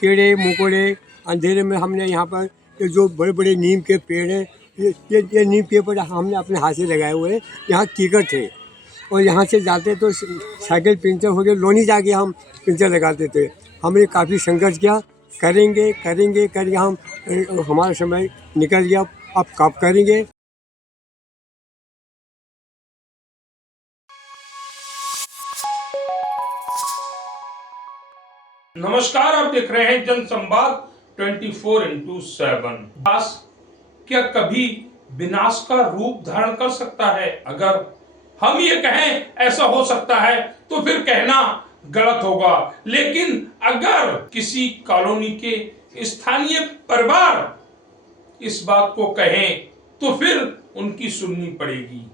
कीड़े मकोड़े अंधेरे में हमने यहाँ पर ये जो बड़े बड़े नीम के पेड़ हैं, ये नीम के पेड़ हमने अपने हाथ से लगाए हुए हैं। यहाँ कीकर थे और यहाँ से जाते तो साइकिल पंचर हो गए, लोनी जाके हम पंचर लगाते थे। हमने काफ़ी संघर्ष किया, करेंगे करेंगे करेंगे हम, हमारा समय निकल गया, अब कब करेंगे। नमस्कार, आप देख रहे हैं जनसंवाद 24x7। क्या कभी विनाश का रूप धारण कर सकता है? अगर हम ये कहें ऐसा हो सकता है तो फिर कहना गलत होगा, लेकिन अगर किसी कॉलोनी के स्थानीय परिवार इस बात को कहें तो फिर उनकी सुननी पड़ेगी।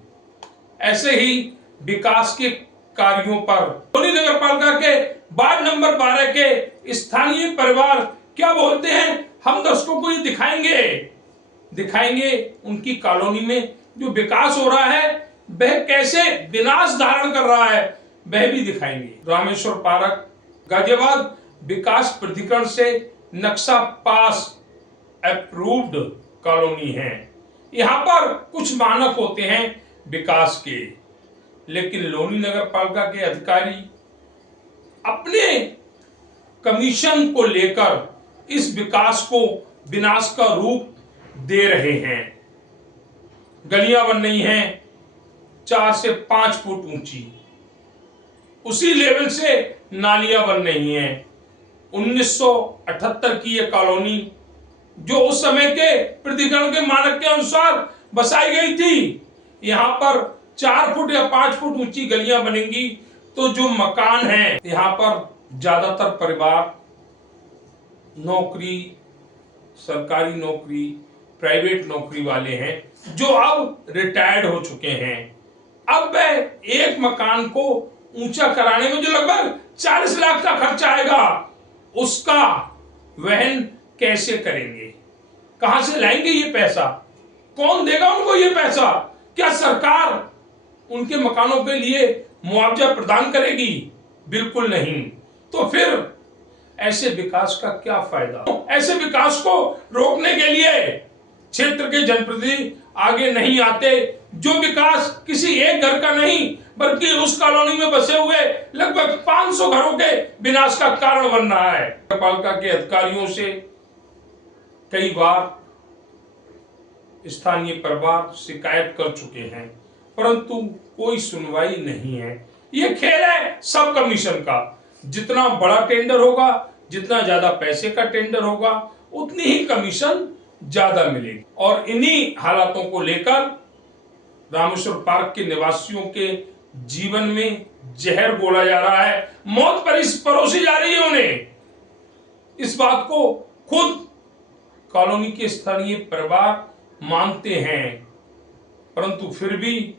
ऐसे ही विकास के कार्यों पर लोनी नगर पालिका के वार्ड नंबर 12 के स्थानीय परिवार क्या बोलते हैं, हम दर्शकों को ये दिखाएंगे उनकी कॉलोनी में जो विकास हो रहा है वह कैसे विनाश धारण कर रहा है, वह भी दिखाएंगे। रामेश्वर पार्क गाजियाबाद विकास प्राधिकरण से नक्शा पास अप्रूव्ड कॉलोनी है। यहाँ पर कुछ मानक होते हैं विकास के, लेकिन लोनी नगर पालिका के अधिकारी अपने कमीशन को लेकर इस विकास को विनाश का रूप दे रहे हैं। गलियां बन रही हैं 4 से 5 फुट ऊंची, उसी लेवल से नालियां बन रही हैं। 1978 की यह कॉलोनी जो उस समय के प्राधिकरण के मानक के अनुसार बसाई गई थी, यहाँ पर 4 फुट या 5 फुट ऊंची गलियां बनेंगी तो जो मकान हैं, यहाँ पर ज्यादातर परिवार नौकरी, सरकारी नौकरी, प्राइवेट नौकरी वाले हैं जो अब रिटायर्ड हो चुके हैं। अब वह एक मकान को ऊंचा कराने में जो लगभग 40 लाख का खर्चा आएगा, उसका वहन कैसे करेंगे? कहां से लाएंगे ये पैसा? कौन देगा उनको ये पैसा? क्या सरकार उनके मकानों के लिए मुआवजा प्रदान करेगी? बिल्कुल नहीं। तो फिर ऐसे विकास का क्या फायदा? ऐसे विकास को रोकने के लिए क्षेत्र के जनप्रतिनिधि आगे नहीं आते। जो विकास किसी एक घर का नहीं बल्कि उस कॉलोनी में बसे हुए लगभग 500 घरों के विनाश का कारण बन रहा है। नगर पालिका के अधिकारियों से कई बार स्थानीय परिवार शिकायत कर चुके हैं, परंतु कोई सुनवाई नहीं है। ये खेल है सब कमीशन का। जितना बड़ा टेंडर होगा, जितना ज्यादा पैसे का टेंडर होगा, उतनी ही कमीशन ज्यादा मिलेगी। और इन्हीं हालातों को लेकर रामेश्वर पार्क के निवासियों के जीवन में जहर घोला जा रहा है, मौत परोसी जा रही है उन्हें। इस बात को खुद कॉलोनी के स्थानीय परिवार मानते हैं, परंतु फिर भी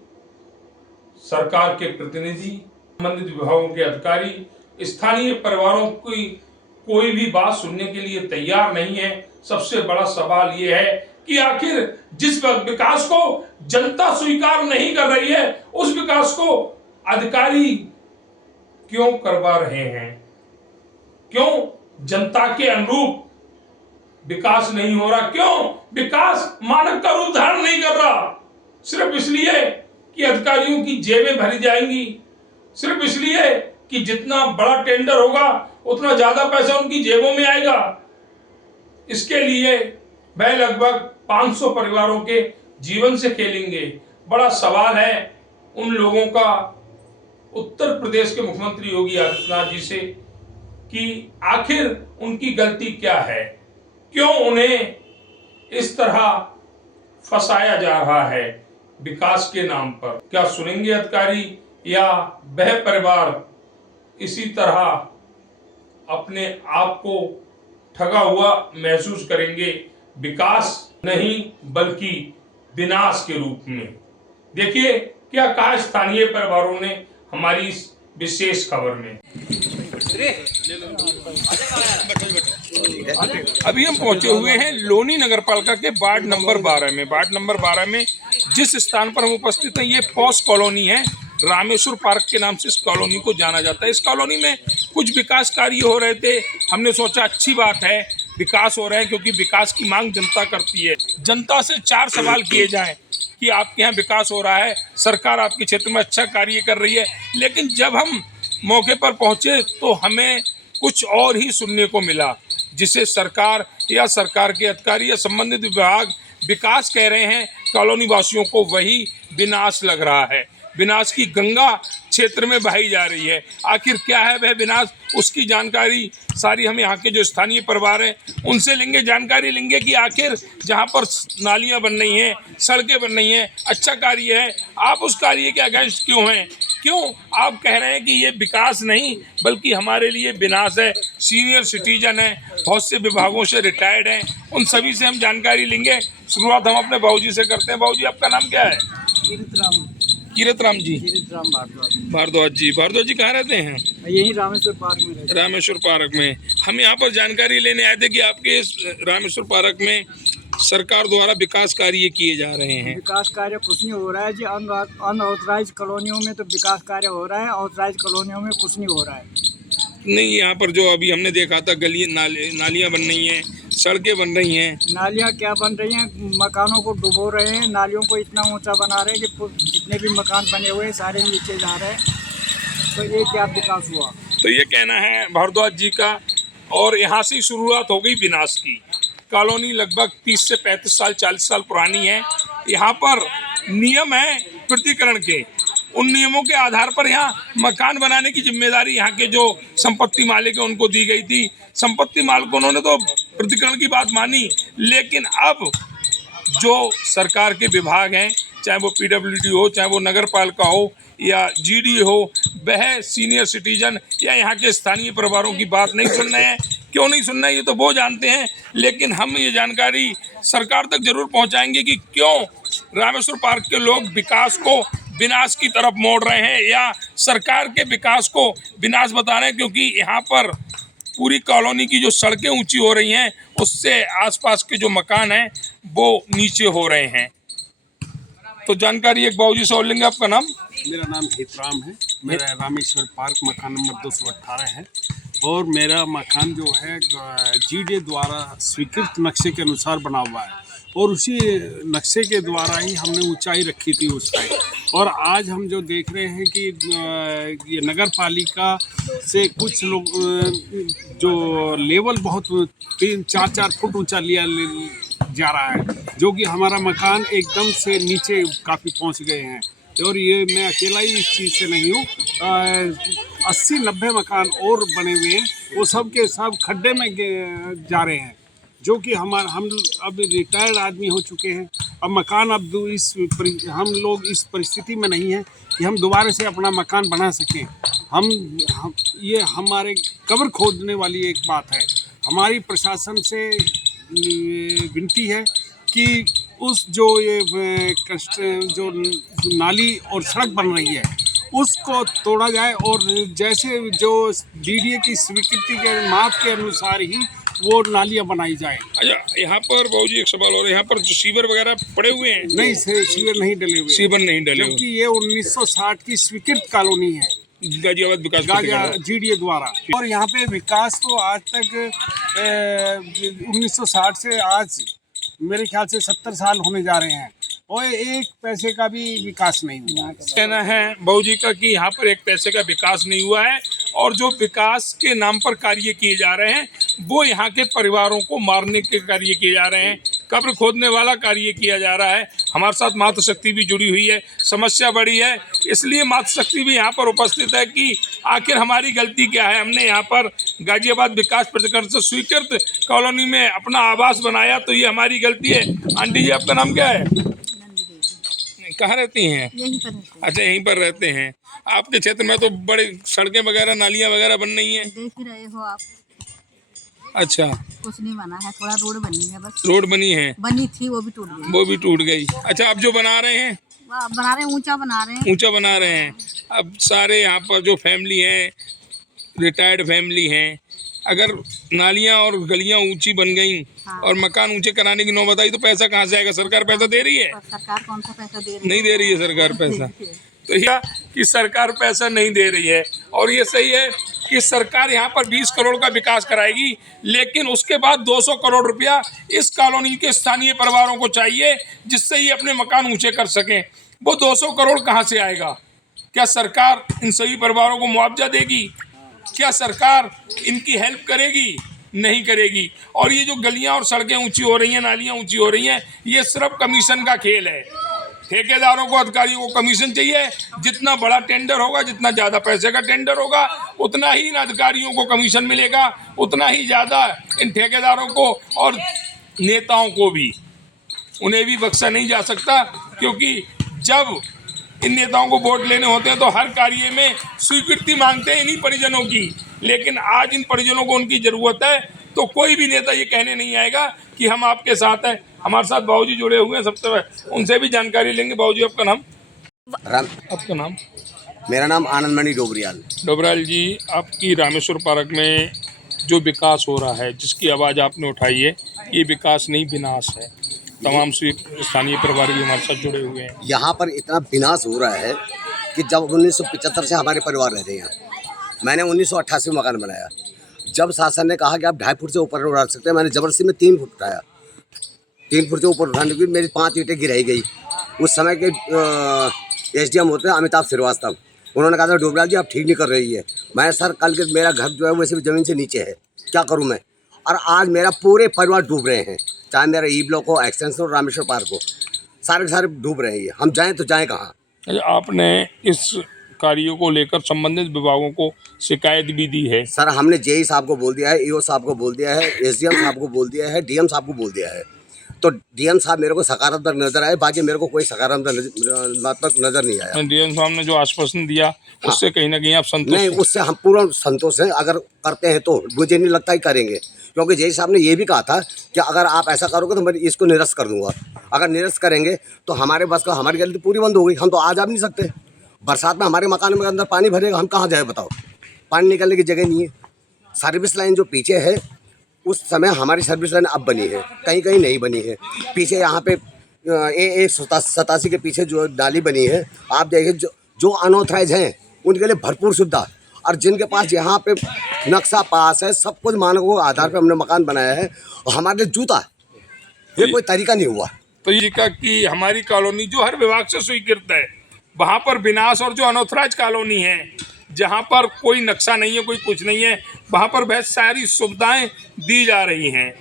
सरकार के प्रतिनिधि, संबंधित विभागों के अधिकारी स्थानीय परिवारों की कोई भी बात सुनने के लिए तैयार नहीं है। सबसे बड़ा सवाल यह है कि आखिर जिस विकास को जनता स्वीकार नहीं कर रही है, उस विकास को अधिकारी क्यों करवा रहे हैं? क्यों जनता के अनुरूप विकास नहीं हो रहा? क्यों विकास मानक का रूप धारण नहीं कर रहा? सिर्फ इसलिए कि अधिकारियों की जेबें भरी जाएंगी, सिर्फ इसलिए कि जितना बड़ा टेंडर होगा उतना ज्यादा पैसा उनकी जेबों में आएगा। इसके लिए वह लगभग 500 परिवारों के जीवन से खेलेंगे। बड़ा सवाल है उन लोगों का उत्तर प्रदेश के मुख्यमंत्री योगी आदित्यनाथ जी से कि आखिर उनकी गलती क्या है, क्यों उन्हें इस तरह फंसाया जा रहा है विकास के नाम पर? क्या सुनेंगे अधिकारी या वह परिवार इसी तरह अपने आप को ठगा हुआ महसूस करेंगे, विकास नहीं बल्कि विनाश के रूप में? देखिए क्या कहा स्थानीय परिवारों ने हमारी इस विशेष खबर में। अभी हम पहुंचे हुए हैं लोनी नगर पालिका के वार्ड नंबर 12 में। वार्ड नंबर 12 में जिस स्थान पर हम उपस्थित हैं ये पॉस कॉलोनी है। रामेश्वर पार्क के नाम से इस कॉलोनी को जाना जाता है। इस कॉलोनी में कुछ विकास कार्य हो रहे थे। हमने सोचा अच्छी बात है, विकास हो रहा है, क्योंकि विकास की मांग जनता करती है। जनता से 4 सवाल किए जाएं कि आपके यहाँ विकास हो रहा है, सरकार आपके क्षेत्र में अच्छा कार्य कर रही है। लेकिन जब हम मौके पर पहुंचे तो हमें कुछ और ही सुनने को मिला, जिसे सरकार या सरकार के अधिकारी या संबंधित विभाग विकास कह रहे हैं, कॉलोनी वासियों को वही विनाश लग रहा है। विनाश की गंगा क्षेत्र में बहाई जा रही है। आखिर क्या है वह विनाश, उसकी जानकारी सारी हम यहाँ के जो स्थानीय परिवार हैं उनसे लेंगे, जानकारी लेंगे कि आखिर जहाँ पर नालियाँ बन रही हैं, सड़कें बन रही हैं, अच्छा कार्य है, आप उस कार्य के अगेंस्ट क्यों हैं? क्यों आप कह रहे हैं कि ये विकास नहीं बल्कि हमारे लिए विनाश है? सीनियर सिटीजन हैं, बहुत से विभागों से रिटायर्ड हैं, उन सभी से हम जानकारी लेंगे। शुरुआत हम अपने बाबूजी से करते हैं। बाबूजी, आपका नाम क्या है? कीरत राम जी। भारद्वाज जी। भारद्वाज जी कहाँ रहते हैं? यही रामेश्वर पार्क में रहते हैं। रामेश्वर पार्क में। हम यहाँ पर जानकारी लेने आए थे कि आपके इस रामेश्वर पार्क में सरकार द्वारा विकास कार्य किए जा रहे हैं। विकास कार्य कुछ नहीं हो रहा है जी। अनऑथराइज कॉलोनियों में तो विकास कार्य हो रहा है, ऑथराइज कॉलोनियों में कुछ नहीं हो रहा है। नहीं, यहाँ पर जो अभी हमने देखा था गली नालियाँ बन रही हैं, सड़कें बन रही हैं। नालियाँ क्या बन रही हैं, मकानों को डुबो रहे हैं, नालियों को इतना ऊंचा बना रहे हैं कि जितने भी मकान बने हुए हैं सारे नीचे जा रहे हैं। तो ये क्या विकास हुआ? तो ये कहना है भारद्वाज जी का। और यहाँ से शुरुआत हो गई विनाश की। कॉलोनी लगभग 30 से 35 साल 40 साल पुरानी है। यहाँ पर नियम है प्रतिकरण के, उन नियमों के आधार पर यहाँ मकान बनाने की जिम्मेदारी यहाँ के जो संपत्ति मालिक हैं उनको दी गई थी। संपत्ति मालिकों ने तो प्रतिकरण की बात मानी, लेकिन अब जो सरकार के विभाग हैं, चाहे वो PWD हो, चाहे वो नगर पालिका हो या GD हो, वह सीनियर सिटीजन या यहाँ के स्थानीय परिवारों की बात नहीं सुन रहे हैं। क्यों नहीं सुन रहे हैं ये तो वो जानते हैं, लेकिन हम ये जानकारी सरकार तक जरूर पहुँचाएंगे कि क्यों रामेश्वर पार्क के लोग विकास को विनाश की तरफ मोड़ रहे हैं या सरकार के विकास को विनाश बता रहे हैं। क्योंकि यहाँ पर पूरी कॉलोनी की जो सड़कें ऊंची हो रही हैं, उससे आसपास के जो मकान हैं वो नीचे हो रहे हैं। तो जानकारी एक बाबूजी से और लेंगे। आपका नाम? मेरा नाम हितराम है। मेरा रामेश्वर पार्क मकान नंबर 218 है और मेरा मकान जो है GD द्वारा स्वीकृत नक्शे के अनुसार बना हुआ है और उसी नक्शे के द्वारा ही हमने ऊंचाई रखी थी उस टाइम। और आज हम जो देख रहे हैं कि ये नगर पालिका से कुछ लोग जो लेवल बहुत 3-4 फुट ऊंचा लिया जा रहा है, जो कि हमारा मकान एकदम से नीचे काफ़ी पहुंच गए हैं। और ये मैं अकेला ही इस चीज़ से नहीं हूँ, 80-90 मकान और बने हुए हैं, वो सब के सब खड्डे में जा रहे हैं, जो कि हम अब रिटायर्ड आदमी हो चुके हैं। अब मकान हम लोग इस परिस्थिति में नहीं है कि हम दोबारा से अपना मकान बना सकें। हम ये हमारे कब्र खोदने वाली एक बात है। हमारी प्रशासन से विनती है कि उस जो नाली और सड़क बन रही है उसको तोड़ा जाए और जैसे जो DDA की स्वीकृति के माप के अनुसार ही वो नालियाँ बनाई जाए। अच्छा, यहाँ पर बाबूजी एक सवाल और, यहाँ पर जो सीवर वगैरह पड़े हुए हैं? नहीं, सीवर नहीं डले हुए। सीवर नहीं डले हुए, क्योंकि ये 1960 की स्वीकृत कॉलोनी है गाजियाबाद विकास GDA द्वारा। और यहाँ पे विकास तो आज तक 1960 से आज मेरे ख्याल से 70 साल होने जा रहे हैं और एक पैसे का भी विकास नहीं हुआ। कहना है बाबूजी का कि यहाँ पर एक पैसे का विकास नहीं हुआ है और जो विकास के नाम पर कार्य किए जा रहे हैं वो यहाँ के परिवारों को मारने के कार्य किए जा रहे हैं, कब्र खोदने वाला कार्य किया जा रहा है। हमारे साथ मातृशक्ति भी जुड़ी हुई है। समस्या बड़ी है, इसलिए मातृशक्ति भी यहाँ पर उपस्थित है कि आखिर हमारी गलती क्या है। हमने यहाँ पर गाजियाबाद विकास प्राधिकरण से स्वीकृत कॉलोनी में अपना आवास बनाया, तो ये हमारी गलती है। आंटी जी, आपका नाम क्या है? कहाँ रहती हैं? यहीं पर रहते हैं। अच्छा, यहीं पर रहते हैं। आपके क्षेत्र में तो बड़े सड़कें वगैरह नालियाँ वगैरह बन रही हैं, देख ही रहे हो आप। अच्छा, कुछ नहीं बना है, थोड़ा रोड बनी है बस। रोड बनी है? बनी थी, वो भी टूट गई। वो भी टूट गई। अच्छा, अब जो बना रहे हैं? बना रहे हैं, ऊंचा बना रहे हैं। ऊंचा बना रहे हैं। अब सारे यहाँ पर जो फैमिली हैं, रिटायर्ड फैमिली हैं, अगर नालियाँ और गलियाँ ऊंची बन गई और मकान ऊंचे कराने की नौबत आई तो पैसा कहाँ से आएगा? सरकार पैसा दे रही है? पर सरकार कौन सा पैसा दे रही है? नहीं दे रही है सरकार पैसा। तो यह कि सरकार पैसा नहीं दे रही है। और ये सही है कि सरकार यहाँ पर 20 करोड़ का विकास कराएगी, लेकिन उसके बाद 200 करोड़ रुपया इस कॉलोनी के स्थानीय परिवारों को चाहिए, जिससे ये अपने मकान ऊंचे कर सकें। वो 200 करोड़ कहाँ से आएगा? क्या सरकार इन सभी परिवारों को मुआवजा देगी? क्या सरकार इनकी हेल्प करेगी? नहीं करेगी। और ये जो गलियां और सड़कें ऊंची हो रही हैं, नालियां ऊंची हो रही हैं, ये सिर्फ कमीशन का खेल है। ठेकेदारों को, अधिकारियों को कमीशन चाहिए। जितना बड़ा टेंडर होगा, जितना ज़्यादा पैसे का टेंडर होगा, उतना ही इन अधिकारियों को कमीशन मिलेगा, उतना ही ज़्यादा इन ठेकेदारों को और नेताओं को भी। उन्हें भी बख्शा नहीं जा सकता, क्योंकि जब इन नेताओं को वोट लेने होते हैं तो हर कार्य में स्वीकृति मांगते हैं इन्हीं परिजनों की। लेकिन आज इन परिजनों को उनकी ज़रूरत है, तो कोई भी नेता ये कहने नहीं आएगा कि हम आपके साथ हैं। हमारे साथ बाबूजी जुड़े हुए हैं, सबसे पहले उनसे भी जानकारी लेंगे। बाबूजी, आपका नाम? आपका नाम? मेरा नाम आनंदमणि डोबरियाल। डोबराल जी, आपकी रामेश्वर पार्क में जो विकास हो रहा है, जिसकी आवाज़ आपने उठाई है, ये विकास नहीं विनाश है। तमाम स्थानीय परिवार भी हमारे साथ जुड़े हुए हैं। यहाँ पर इतना विनाश हो रहा है कि जब 1975 से हमारे परिवार रहते हैं यहाँ। मैंने 1988 में मकान बनाया। जब शासन ने कहा कि आप 2.5 फुट से ऊपर उठा सकते हैं, मैंने ज़बरदस्ती में 3 फुट उठाया। 3 फुट से ऊपर उठाने की मेरी 5 ईंटें गिराई गई। उस समय के SDM होते हैं अमिताभ श्रीवास्तव, उन्होंने कहा था डोबराल जी आप ठीक नहीं कर रही है। मैं सर कल के मेरा घर जो है वैसे भी ज़मीन से नीचे है, क्या करूँ मैं? और आज मेरा पूरे परिवार डूब रहे हैं, चाहे मेरा ई ब्लॉक हो, एक्सटेंशन हो, रामेश्वर पार्क हो, सारे के सारे डूब रहे हैं। हम जाएँ तो जाएँ कहाँ? आपने इस कार्यों को लेकर संबंधित विभागों को शिकायत भी दी है? सर हमने JE साहब को बोल दिया है, EO साहब को बोल दिया है, SDM साहब को बोल दिया है, DM साहब को बोल दिया है। तो DM साहब मेरे को सकारात्मक नजर आए, बाकी मेरे को कोई सकारात्मक नजर नहीं आया। DM साहब ने जो आश्वासन दिया, उससे कहीं ना कहीं आप संतुष्ट? नहीं, उससे हम पूरा संतोष हैं। अगर करते हैं तो मुझे नहीं लगता ही करेंगे, क्योंकि JE साहब ने ये भी कहा था कि अगर आप ऐसा करोगे तो मैं इसको निरस्त कर दूंगा। अगर निरस्त करेंगे तो हमारे बस का, हमारी गली तो पूरी बंद हो गई, हम तो आ जा भी नहीं सकते। बरसात में हमारे मकान में अंदर पानी भरेगा, हम कहाँ जाए बताओ? पानी निकलने की जगह नहीं है। सर्विस लाइन जो पीछे है, उस समय हमारी सर्विस लाइन अब बनी है, कहीं कहीं नहीं बनी है। पीछे यहाँ पे A87 के पीछे जो नाली बनी है, आप देखिए, जो अनऑथराइज हैं उनके लिए भरपूर सुविधा, और जिनके पास यहाँ पे नक्शा पास है, सब कुछ मानकों के आधार पर हमने मकान बनाया है, और हमारे लिए जूता ये कोई तरीका नहीं हुआ। तो ये कहा कि हमारी कॉलोनी जो हर विभाग से स्वीकृत है, वहाँ पर विनाश, और जो अनऑथराइज कॉलोनी है जहाँ पर कोई नक्शा नहीं है, कोई कुछ नहीं है, वहाँ पर बहुत सारी सुविधाएं दी जा रही हैं।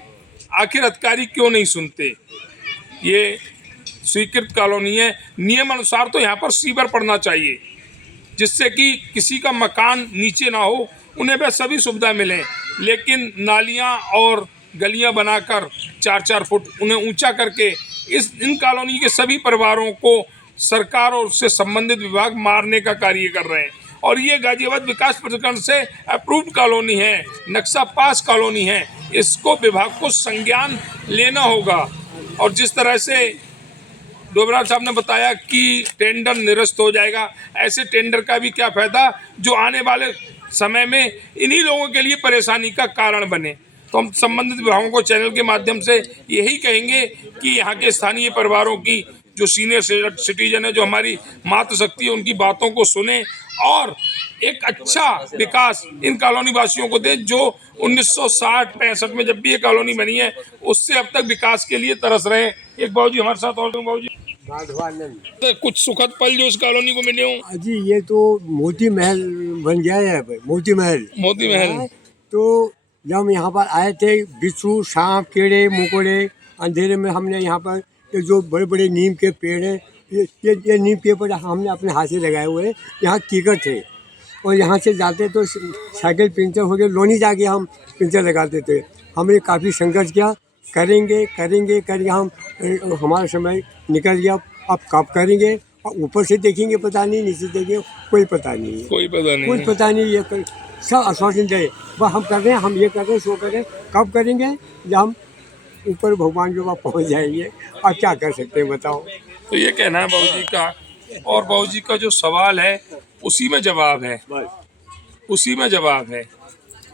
आखिर अधिकारी क्यों नहीं सुनते? ये स्वीकृत कॉलोनी है, नियम अनुसार तो यहाँ पर सीवर पड़ना चाहिए, जिससे कि किसी का मकान नीचे ना हो, उन्हें वह सभी सुविधा मिलें। लेकिन नालियाँ और गलियाँ बनाकर 4-4 फुट उन्हें ऊंचा करके इन कॉलोनी के सभी परिवारों को सरकार और उससे संबंधित विभाग मारने का कार्य कर रहे हैं। और ये गाजियाबाद विकास प्राधिकरण से अप्रूव्ड कॉलोनी है, नक्शा पास कॉलोनी है, इसको विभाग को संज्ञान लेना होगा। और जिस तरह से डोबराल साहब ने बताया कि टेंडर निरस्त हो जाएगा, ऐसे टेंडर का भी क्या फायदा जो आने वाले समय में इन्हीं लोगों के लिए परेशानी का कारण बने। तो हम संबंधित विभागों को चैनल के माध्यम से यही कहेंगे कि यहाँ के स्थानीय परिवारों की, जो सीनियर सिटीजन है, जो हमारी मातृशक्ति है, उनकी बातों को सुने और एक अच्छा विकास इन कॉलोनी वासियों को दे, जो 1960-65 में जब भी ये कॉलोनी बनी है, उससे अब तक विकास के लिए तरस रहे। एक बाबूजी हमारे साथ और बाबूजी, तो कुछ सुखद पल जो इस कॉलोनी को मिले हों? जी, ये तो मोती महल बन गया है, मोती महल। मोती महल। तो जब हम यहाँ पर आए थे, बिच्छू, सांप, कीड़े मकोड़े, अंधेरे में हमने यहाँ पर ये जो बड़े बड़े नीम के पेड़ हैं, ये नीम के पेड़ हमने अपने हाथ से लगाए हुए हैं। यहाँ कीकर थे, और यहाँ से जाते तो साइकिल पंचर हो गए, लोनी जाके हम पंचर लगाते थे। हमने काफ़ी संघर्ष किया, करेंगे करेंगे करेंगे, हमारा समय निकल गया। अब कब करेंगे? और ऊपर से देखेंगे पता नहीं, नीचे देखेंगे कोई पता नहीं है, कोई पता नहीं। ये सब आश्वासन दे, वह हम कर रहे हैं, हम ये कर रहे हैं, सो कर रहे हैं, कब करेंगे? जब हम ऊपर भगवान के पास पहुँच जाएंगे। और क्या कर सकते हैं बताओ? तो ये कहना है बाबूजी का, और बाबूजी का जो सवाल है उसी में जवाब है, उसी में जवाब है।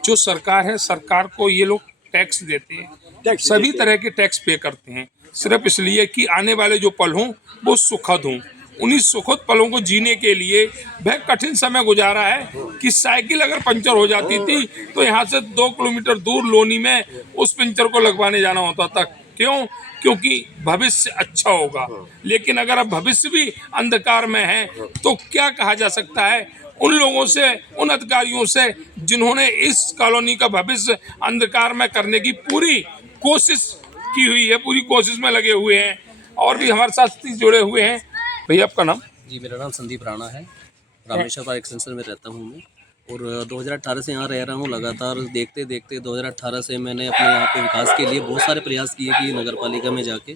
जो सरकार है, सरकार को ये लोग टैक्स देते हैं, सभी तरह के टैक्स पे करते हैं, सिर्फ इसलिए कि आने वाले जो पल हों वो सुखद हों। उन्हीं सुखद पलों को जीने के लिए वह कठिन समय गुजारा है कि साइकिल अगर पंचर हो जाती थी तो यहाँ से 2 किलोमीटर दूर लोनी में उस पंचर को लगवाने जाना होता था। क्यों? क्योंकि भविष्य अच्छा होगा। लेकिन अगर अब भविष्य भी अंधकार में है तो क्या कहा जा सकता है उन लोगों से, उन अधिकारियों से जिन्होंने इस कॉलोनी का भविष्य अंधकार में करने की पूरी कोशिश की हुई है, पूरी कोशिश में लगे हुए हैं और भी हमारे साथ जुड़े हुए हैं। भैया आपका नाम? जी, मेरा नाम संदीप राणा है। रामेश्वर पार्क एक्सटेंशन में रहता हूँ मैं और 2018 से यहाँ रह रहा हूँ। लगातार देखते देखते 2018 से मैंने अपने यहाँ पे विकास के लिए बहुत सारे प्रयास किए कि नगर पालिका में जाके,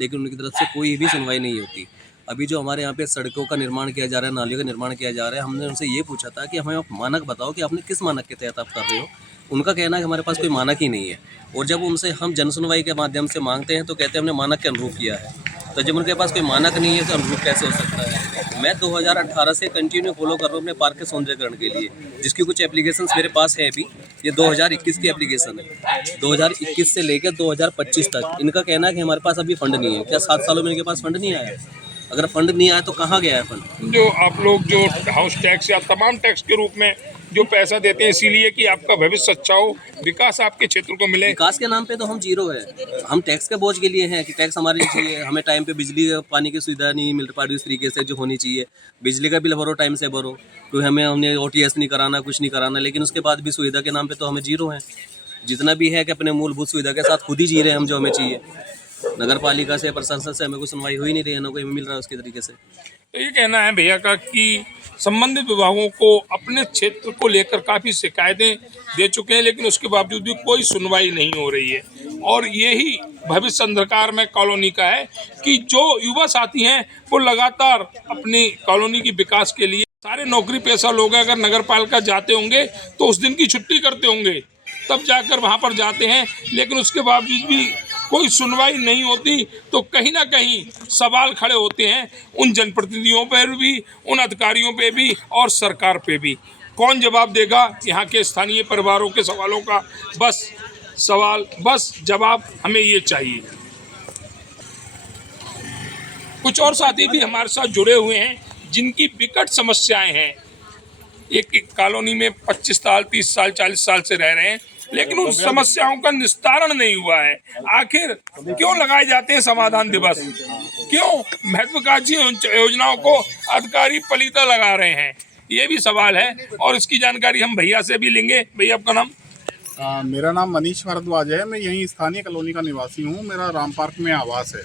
लेकिन उनकी तरफ से कोई भी सुनवाई नहीं होती। अभी जो हमारे यहाँ पे सड़कों का निर्माण किया जा रहा है, नालियों का निर्माण किया जा रहा है, हमने उनसे ये पूछा था कि हमें आप मानक बताओ कि आपने किस मानक के तहत आप कर रहे हो। उनका कहना है कि हमारे पास कोई मानक ही नहीं है। और जब उनसे हम जनसुनवाई के माध्यम से मांगते हैं तो कहते हैं हमने मानक के अनुरूप किया है। तो जब उनके पास कोई मानक नहीं है तो अनुरूप कैसे हो सकता है? मैं 2018 से कंटिन्यू फॉलो कर रहा हूँ अपने पार्क के सौंदर्यकरण के लिए, जिसकी कुछ एप्लीकेशंस मेरे पास है। अभी ये 2021 की एप्लीकेशन है। 2021 से लेकर 2025 तक इनका कहना है कि हमारे पास अभी फंड नहीं है। क्या 7 सालों में इनके पास फंड नहीं आया? अगर फंड नहीं आया तो कहाँ गया है फंड? जो आप लोग जो हाउस टैक्स या तमाम टैक्स के रूप में जो पैसा देते हैं इसीलिए कि आपका भविष्य अच्छा हो, विकास आपके क्षेत्र को मिले। विकास के नाम पे तो हम जीरो है। हम टैक्स के बोझ के लिए हैं कि टैक्स हमारे लिए चाहिए। हमें टाइम पे बिजली पानी की सुविधा नहीं मिल पा रही उस तरीके से जो होनी चाहिए। बिजली का बिल भरो, टाइम से भरो, तो हमने OTS नहीं कराना, कुछ नहीं कराना, लेकिन उसके बाद भी सुविधा के नाम पे तो हमें जीरो है। जितना भी है कि अपने मूलभूत सुविधा के साथ खुद ही जी रहे हैं हम, जो हमें चाहिए। नगर पालिका से, प्रशासन से हमें कोई सुनवाई हो ही नहीं रही है, ना कोई मिल रहा है उसके तरीके से। तो ये कहना है भैया का कि संबंधित विभागों को अपने क्षेत्र को लेकर काफ़ी शिकायतें दे चुके हैं, लेकिन उसके बावजूद भी कोई सुनवाई नहीं हो रही है। और यही भविष्य अंधकार में कॉलोनी का है कि जो युवा साथी हैं वो लगातार अपनी कॉलोनी की विकास के लिए, सारे नौकरी पेशा लोग अगर नगर पालिका जाते होंगे तो उस दिन की छुट्टी करते होंगे, तब जाकर वहाँ पर जाते हैं, लेकिन उसके बावजूद भी कोई सुनवाई नहीं होती। तो कहीं ना कहीं सवाल खड़े होते हैं उन जनप्रतिनिधियों पर भी, उन अधिकारियों पे भी और सरकार पे भी। कौन जवाब देगा यहाँ के स्थानीय परिवारों के सवालों का? बस जवाब हमें ये चाहिए। कुछ और साथी भी हमारे साथ जुड़े हुए हैं जिनकी विकट समस्याएं हैं। एक कॉलोनी में 25 साल, 30 साल, 40 साल से रह रहे हैं, लेकिन उन समस्याओं का निस्तारण नहीं हुआ है। आखिर क्यों लगाए जाते हैं समाधान दिवस? क्यों महत्वाकांक्षी योजनाओं को अधिकारी पलीता लगा रहे हैं? ये भी सवाल है और इसकी जानकारी हम भैया से भी लेंगे। भैया आपका नाम? मेरा नाम मनीष भारद्वाज है। मैं यहीं स्थानीय कॉलोनी का निवासी हूँ। मेरा राम पार्क में आवास है।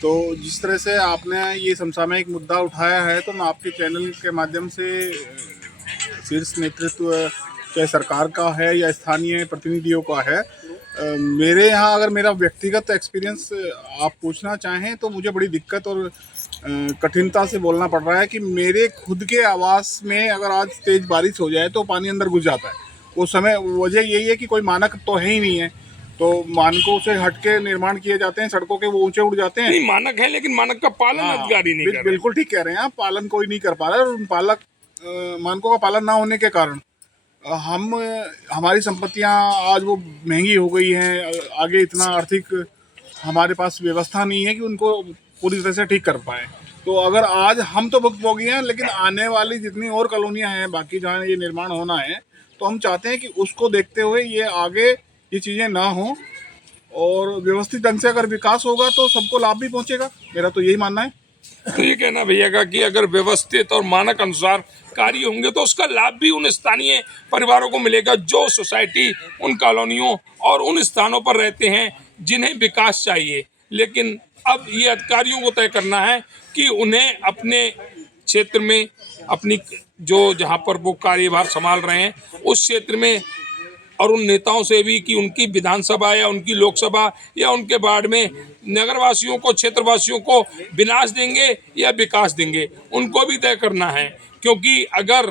तो जिस तरह से आपने ये समसामयिक मुद्दा उठाया है, तो मैं आपके चैनल के माध्यम से शीर्ष नेतृत्व, चाहे सरकार का है या स्थानीय प्रतिनिधियों का है, मेरे यहाँ अगर मेरा व्यक्तिगत एक्सपीरियंस आप पूछना चाहें तो मुझे बड़ी दिक्कत और कठिनता से बोलना पड़ रहा है कि मेरे खुद के आवास में अगर आज तेज़ बारिश हो जाए तो पानी अंदर घुस जाता है। वो समय वजह यही है कि कोई मानक तो है ही नहीं है, तो मानकों से हटके निर्माण किए जाते हैं, सड़कों के वो ऊंचे उड़ जाते हैं। नहीं, मानक है लेकिन मानक का पालन अधिकारी नहीं कर रहे। बिल्कुल ठीक कह रहे हैं आप, पालन कोई नहीं कर पा रहा है। और मानकों का पालन ना होने के कारण हमारी संपत्तियां आज वो महंगी हो गई हैं। आगे इतना आर्थिक हमारे पास व्यवस्था नहीं है कि उनको पूरी तरह से ठीक कर पाए। तो अगर आज हम तो भुगतभोगी हैं, लेकिन आने वाली जितनी और कॉलोनियां हैं बाकी जहाँ ये निर्माण होना है, तो हम चाहते हैं कि उसको देखते हुए ये आगे ये चीज़ें ना हों और व्यवस्थित ढंग से अगर विकास होगा तो सबको लाभ भी पहुंचेगा। मेरा तो यही मानना है। तो ये कहना भैया का कि अगर व्यवस्थित और मानक अनुसार कार्य होंगे तो उसका लाभ भी उन स्थानीय परिवारों को मिलेगा जो सोसाइटी, उन कॉलोनियों और उन स्थानों पर रहते हैं जिन्हें विकास चाहिए। लेकिन अब ये अधिकारियों को तय करना है कि उन्हें अपने क्षेत्र में, अपनी जो जहाँ पर वो कार्यभार संभाल रहे हैं उस क्षेत्र में, और उन नेताओं से भी कि उनकी विधानसभा या उनकी लोकसभा या उनके वार्ड में नगरवासियों को, क्षेत्रवासियों को विनाश देंगे या विकास देंगे, उनको भी तय करना है। क्योंकि अगर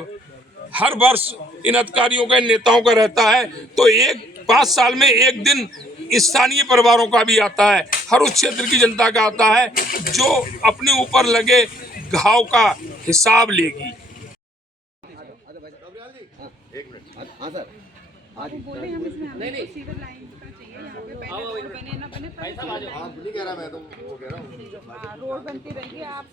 हर वर्ष इन अधिकारियों का, इन नेताओं का रहता है तो 5 साल में एक दिन स्थानीय परिवारों का भी आता है, हर उस क्षेत्र की जनता का आता है जो अपने ऊपर लगे घाव का हिसाब लेगी। बोले हम इसमें हमें सीवर लाइन का चाहिए यहाँ पे, पहले रोड बने ना बने, रोड बनती रहेगी। आप